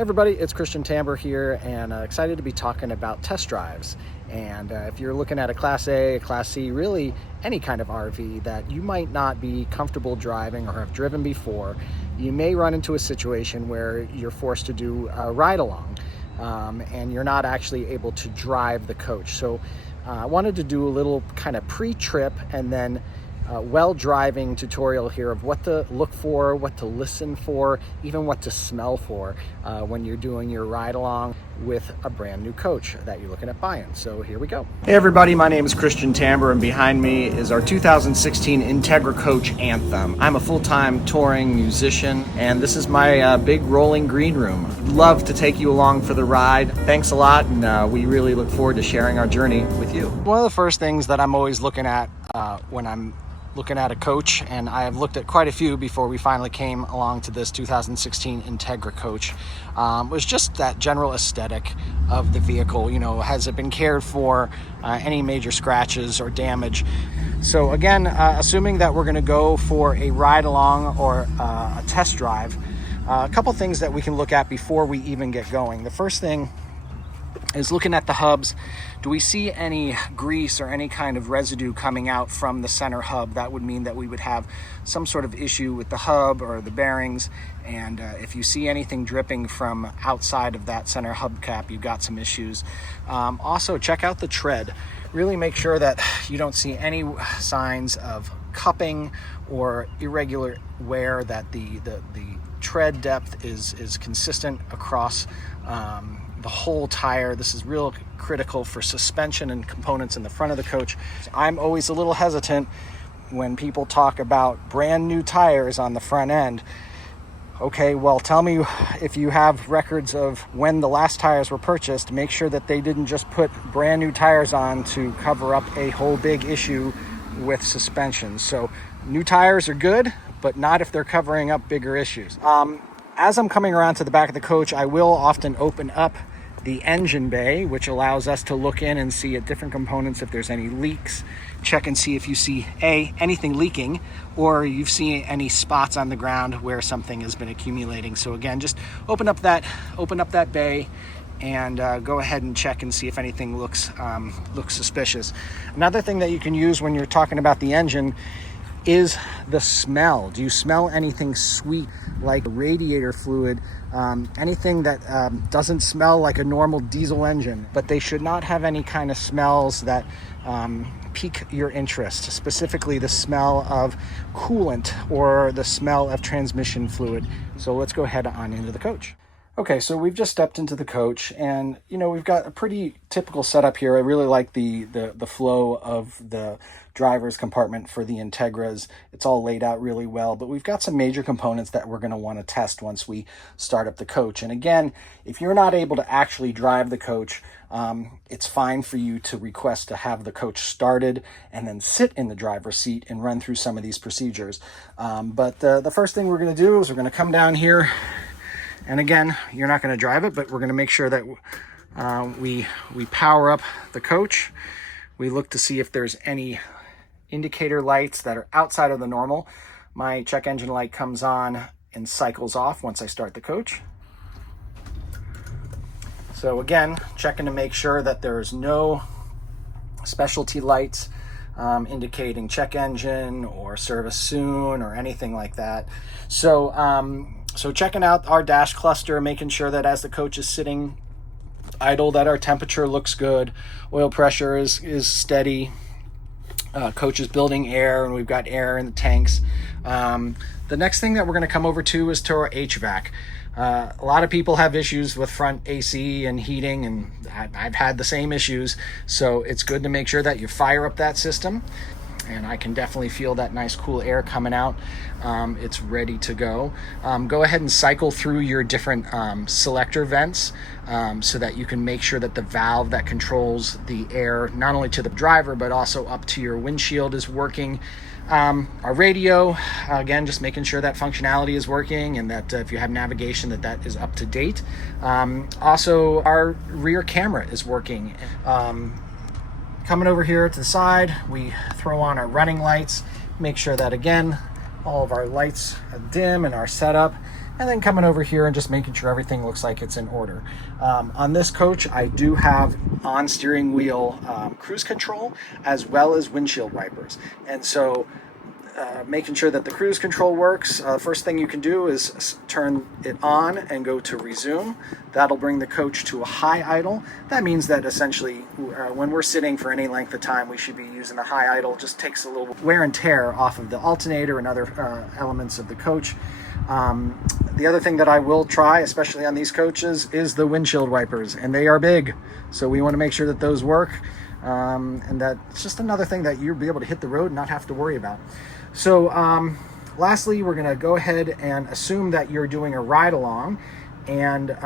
Everybody, it's Christian Tamber here, and excited to be talking about test drives. And if you're looking at a Class A, a Class C, really any kind of RV that you might not be comfortable driving or have driven before, you may run into a situation where you're forced to do a ride-along, and you're not actually able to drive the coach. So I wanted to do a little kind of pre-trip and then driving tutorial here of what to look for, what to listen for, even what to smell for when you're doing your ride along with a brand new coach that you're looking at buying. So here we go. Hey everybody, my name is Christian Tamber, and behind me is our 2016 Entegra Coach Anthem. I'm a full-time touring musician, and this is my big rolling green room. Love to take you along for the ride. Thanks a lot, and we really look forward to sharing our journey with you. One of the first things that I'm always looking at when I'm looking at a coach, and I have looked at quite a few before we finally came along to this 2016 Entegra coach, was just that general aesthetic of the vehicle. You know, has it been cared for, any major scratches or damage? So again, assuming that we're going to go for a ride along or a test drive, a couple things that we can look at before we even get going. The first thing is looking at the hubs. Do we see any grease or any kind of residue coming out from the center hub? That would mean that we would have some sort of issue with the hub or the bearings. And if you see anything dripping from outside of that center hubcap, you've got some issues. Also, check out the tread. Really make sure that you don't see any signs of cupping or irregular wear, that the tread depth is consistent across the whole tire. This is real critical for suspension and components in the front of the coach. I'm always a little hesitant when people talk about brand new tires on the front end. Okay, well, tell me if you have records of when the last tires were purchased. Make sure that they didn't just put brand new tires on to cover up a whole big issue with suspension. So new tires are good, but not if they're covering up bigger issues. As I'm coming around to the back of the coach, I will often open up the engine bay, which allows us to look in and see at different components if there's any leaks. Check and see if you see anything leaking, or you've seen any spots on the ground where something has been accumulating. So again, just open up that bay and go ahead and check and see if anything looks suspicious. Another thing that you can use when you're talking about the engine is the smell. Do you smell anything sweet, like radiator fluid, anything that doesn't smell like a normal diesel engine? But they should not have any kind of smells that pique your interest, specifically the smell of coolant or the smell of transmission fluid. So let's go ahead on into the coach. Okay, so we've just stepped into the coach, and you know, we've got a pretty typical setup here. I really like the flow of the driver's compartment for the Entegras. It's all laid out really well, but we've got some major components that we're going to want to test once we start up the coach. And again, if you're not able to actually drive the coach, it's fine for you to request to have the coach started and then sit in the driver's seat and run through some of these procedures. But the first thing we're going to do is we're going to come down here. And again, you're not going to drive it, but we're going to make sure that we power up the coach. We look to see if there's any indicator lights that are outside of the normal. My check engine light comes on and cycles off once I start the coach. So again, checking to make sure that there's no specialty lights indicating check engine or service soon or anything like that. So checking out our dash cluster, making sure that as the coach is sitting idle, that our temperature looks good, oil pressure is steady, coach is building air, and we've got air in the tanks. The next thing that we're going to come over to is to our HVAC. A lot of people have issues with front AC and heating, and I've had the same issues. So it's good to make sure that you fire up that system. And I can definitely feel that nice cool air coming out. It's ready to go. Go ahead and cycle through your different selector vents so that you can make sure that the valve that controls the air, not only to the driver, but also up to your windshield, is working. Our radio, again, just making sure that functionality is working and that if you have navigation, that is up to date. Also, our rear camera is working. Coming over here to the side, we throw on our running lights, make sure that, again, all of our lights are dim and are set up. and then coming over here and just making sure everything looks like it's in order. On this coach, I do have on steering wheel cruise control as well as windshield wipers. And so making sure that the cruise control works, first thing you can do is turn it on and go to resume. That'll bring the coach to a high idle. That means that essentially when we're sitting for any length of time, we should be using a high idle. Just takes a little wear and tear off of the alternator and other elements of the coach. The other thing that I will try, especially on these coaches, is the windshield wipers, and they are big. So we want to make sure that those work. And that it's just another thing that you'll be able to hit the road and not have to worry about. So lastly, we're going to go ahead and assume that you're doing a ride along and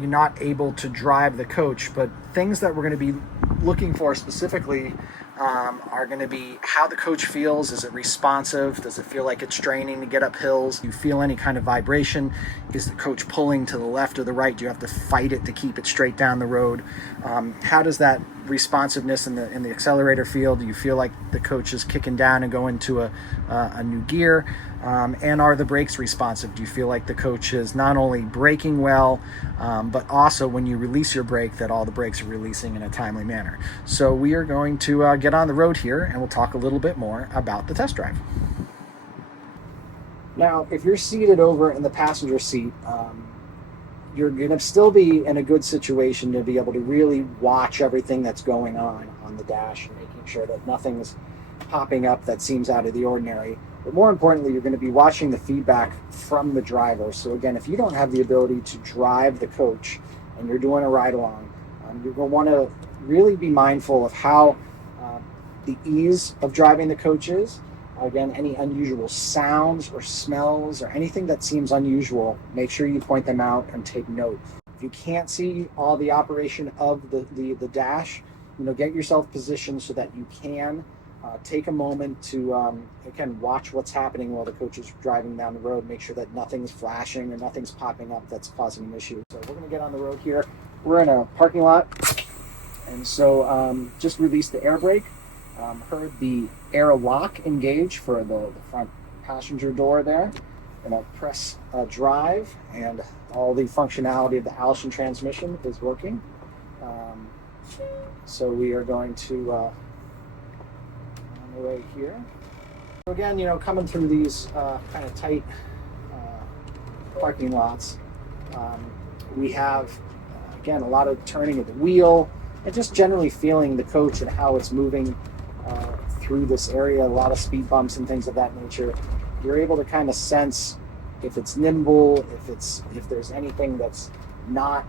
you're not able to drive the coach, but things that we're going to be looking for specifically are going to be how the coach feels. Is it responsive? Does it feel like it's straining to get up hills? Do you feel any kind of vibration? Is the coach pulling to the left or the right? Do you have to fight it to keep it straight down the road? How does that responsiveness in the accelerator feel? Do you feel like the coach is kicking down and going to a new gear? And are the brakes responsive? Do you feel like the coach is not only braking well, but also when you release your brake, that all the brakes are releasing in a timely manner? So we are going to get on the road here, and we'll talk a little bit more about the test drive. Now, if you're seated over in the passenger seat, you're going to still be in a good situation to be able to really watch everything that's going on the dash and making sure that nothing's popping up that seems out of the ordinary. But more importantly, you're going to be watching the feedback from the driver. So again, if you don't have the ability to drive the coach and you're doing a ride along, you're going to want to really be mindful of how the ease of driving the coach is. Again, any unusual sounds or smells or anything that seems unusual, make sure you point them out and take note. If you can't see all the operation of the dash, get yourself positioned so that you can take a moment to, again, watch what's happening while the coach is driving down the road. Make sure that nothing's flashing or nothing's popping up that's causing an issue. So we're going to get on the road here. We're in a parking lot, and so just released the air brake. Heard the air lock engage for the front passenger door there. And I'll press drive, and all the functionality of the Allison transmission is working. So we are going to on the way here. So again, coming through these kind of tight parking lots, we have again a lot of turning of the wheel and just generally feeling the coach and how it's moving through this area. A lot of speed bumps and things of that nature. You're able to kind of sense if it's nimble, if there's anything that's not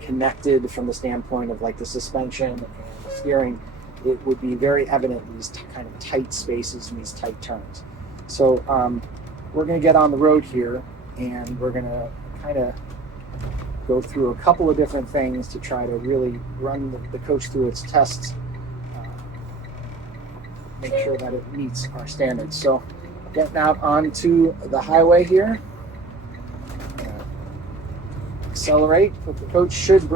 connected from the standpoint of like the suspension and the steering. It would be very evident in these kind of tight spaces and these tight turns. So we're going to get on the road here, and we're going to kind of go through a couple of different things to try to really run the coach through its tests, make sure that it meets our standards. So getting out onto the highway here, accelerate, but the coach should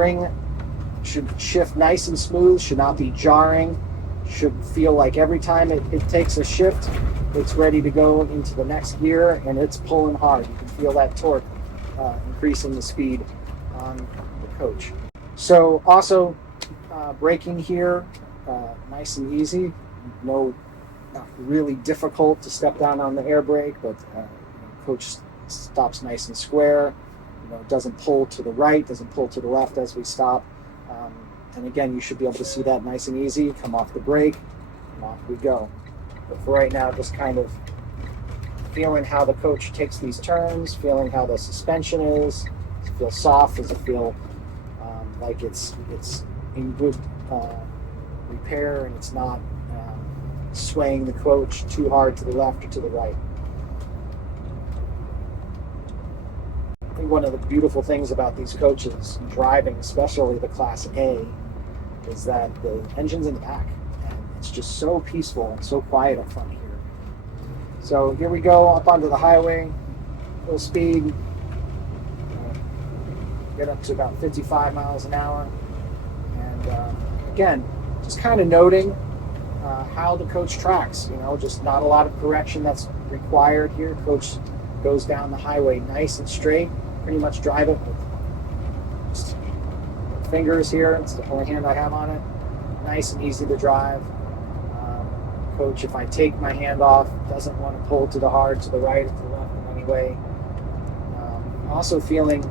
shift nice and smooth, should not be jarring, should feel like every time it takes a shift, it's ready to go into the next gear, and it's pulling hard. You can feel that torque increasing the speed on the coach. So also braking here, nice and easy. Not really difficult to step down on the air brake, but coach stops nice and square. Doesn't pull to the right, doesn't pull to the left as we stop. And again, you should be able to see that nice and easy. Come off the brake, and off we go. But for right now, just kind of feeling how the coach takes these turns, feeling how the suspension is. Does it feel soft? Does it feel like it's in good repair and it's not swaying the coach too hard to the left or to the right? I think one of the beautiful things about these coaches driving, especially the Class A, is that the engine's in the back, and it's just so peaceful and so quiet up front here. So here we go up onto the highway, full speed, get up to about 55 miles an hour, and again, just kind of noting how the coach tracks. Just not a lot of correction that's required here. Coach goes down the highway nice and straight. Pretty much drive it with just fingers here. It's the only hand I have on it. Nice and easy to drive. Coach, if I take my hand off, doesn't want to pull to the hard, to the right, or to the left in any way. I'm also feeling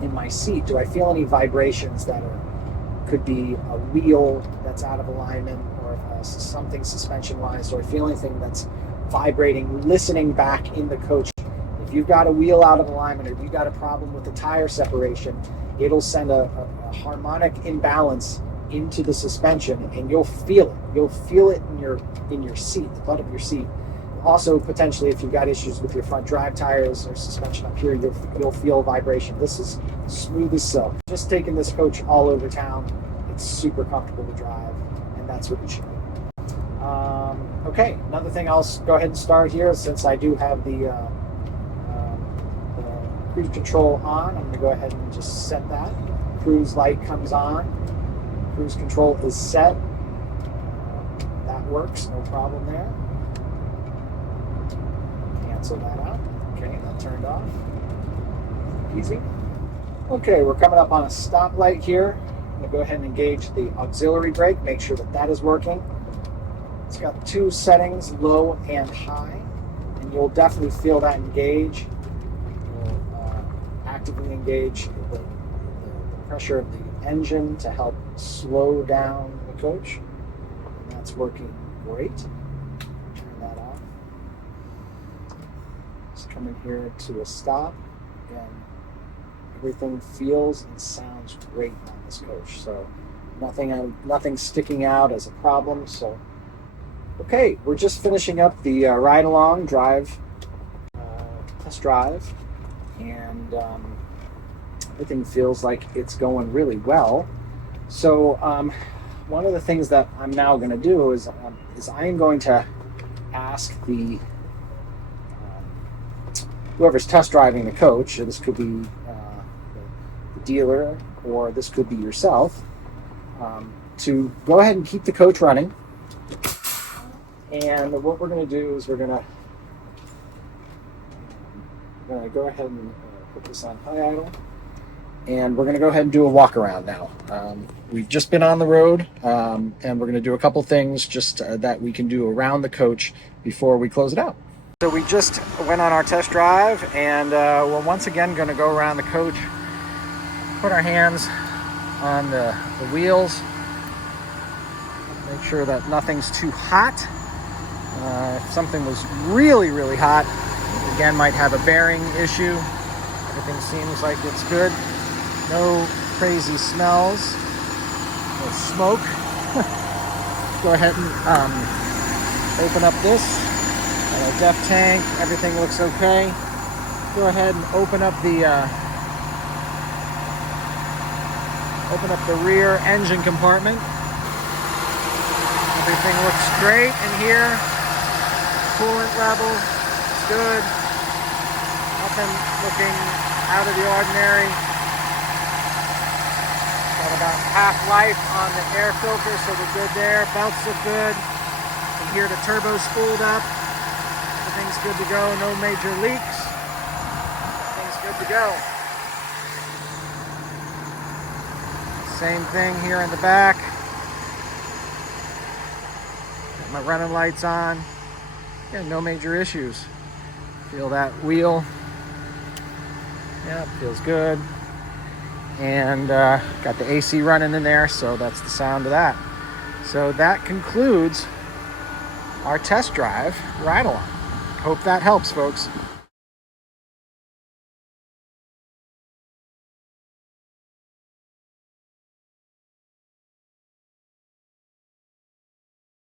in my seat, do I feel any vibrations that could be a wheel that's out of alignment, or something suspension-wise? Do I feel anything that's vibrating, listening back in the coach? If you've got a wheel out of alignment, or if you've got a problem with the tire separation, it'll send a harmonic imbalance into the suspension, and you'll feel it. You'll feel it in your seat, the butt of your seat. Also, potentially, if you've got issues with your front drive tires or suspension up here, you'll feel vibration. This is smooth as silk. Just taking this coach all over town. It's super comfortable to drive, and that's what you should do. Okay, another thing, I'll go ahead and start here since I do have the cruise control on. I'm going to go ahead and just set that. Cruise light comes on. Cruise control is set. That works, no problem there. Cancel that out. Okay, that turned off. Easy. Okay, we're coming up on a stoplight here. I'm going to go ahead and engage the auxiliary brake, make sure that that is working. It's got two settings, low and high, and you'll definitely feel that engage. You'll actively engage the pressure of the engine to help slow down the coach, and that's working great. Turn that off. Just coming here to a stop, and everything feels and sounds great on this coach. So nothing sticking out as a problem. So okay, we're just finishing up the ride along test drive, and everything feels like it's going really well. So one of the things that I'm now going to do is I am going to ask the whoever's test driving the coach, this could be the dealer, or this could be yourself, to go ahead and keep the coach running. And what we're going to do is we're going to go ahead and put this on high idle. And we're going to go ahead and do a walk around now. We've just been on the road, and we're going to do a couple things just that we can do around the coach before we close it out. So we just went on our test drive, and we're once again going to go around the coach, put our hands on the wheels, make sure that nothing's too hot. If something was really, really hot, again, might have a bearing issue. Everything seems like it's good. No crazy smells, no smoke. Go ahead and open up this. Got a DEF tank. Everything looks okay. Go ahead and open up the rear engine compartment. Everything looks great in here. Coolant level is good. Nothing looking out of the ordinary. Got about half life on the air filter, so we're good there. Belts look good. From here to turbo spooled up. Everything's good to go. No major leaks. Everything's good to go. Same thing here in the back. Got my running lights on. Yeah, no major issues. Feel that wheel. Yeah, feels good. And got the AC running in there, so that's the sound of that. So that concludes our test drive ride along. Hope that helps, folks.